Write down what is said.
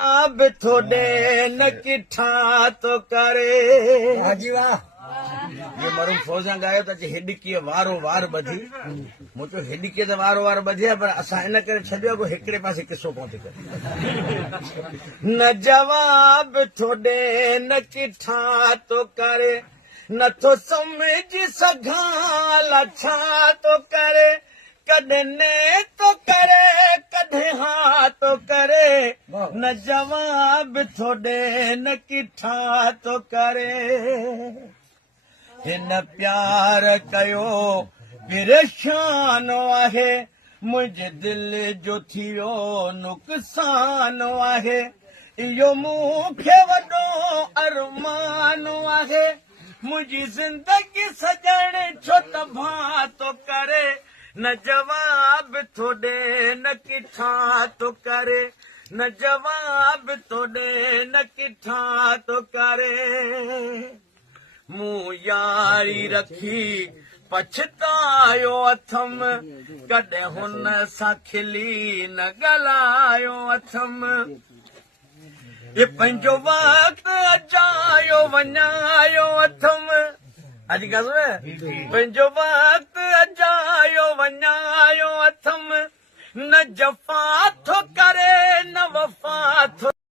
अब थोड़े न किठा तो करे। हाजी वाह। ये मारू फौजा गायो त हेडिकी वारो वार बधी मुझो हेडिकी त वारो वार बधिया पर असां इन करे छॾियो को हिकिड़े पासे किसो पहुंचे करे न जवाब थोड़े न किठा तो करे नथो समझ सघां लछा तो करे कॾहिं ने तो करे कॾहिं हा तो करे न जवाब थोड़े न किठा तो करे हिन प्यार कयो परेशान आहे मुंहिंजे दिल जो थियो नुक़सान आहे इहो मूंखे वॾो अरमान आहे मुंहिंजी ज़िंदगी सजण छो तबाह तो करे न जवाब थोड़े न किठा तो करे न जवाब थोड़े न किठा तो करे मूं यारी रखी पछतायो अथम कॾहिं हुन सां खिली न ॻाल्हायो अथम ये पंहिंजो वक़्तु अजायो वञायो अथम अॼुकल्ह पंहिंजो वक़्तु अजायो वञायो अथम न जफ़ा थो करे न वफ़ा थो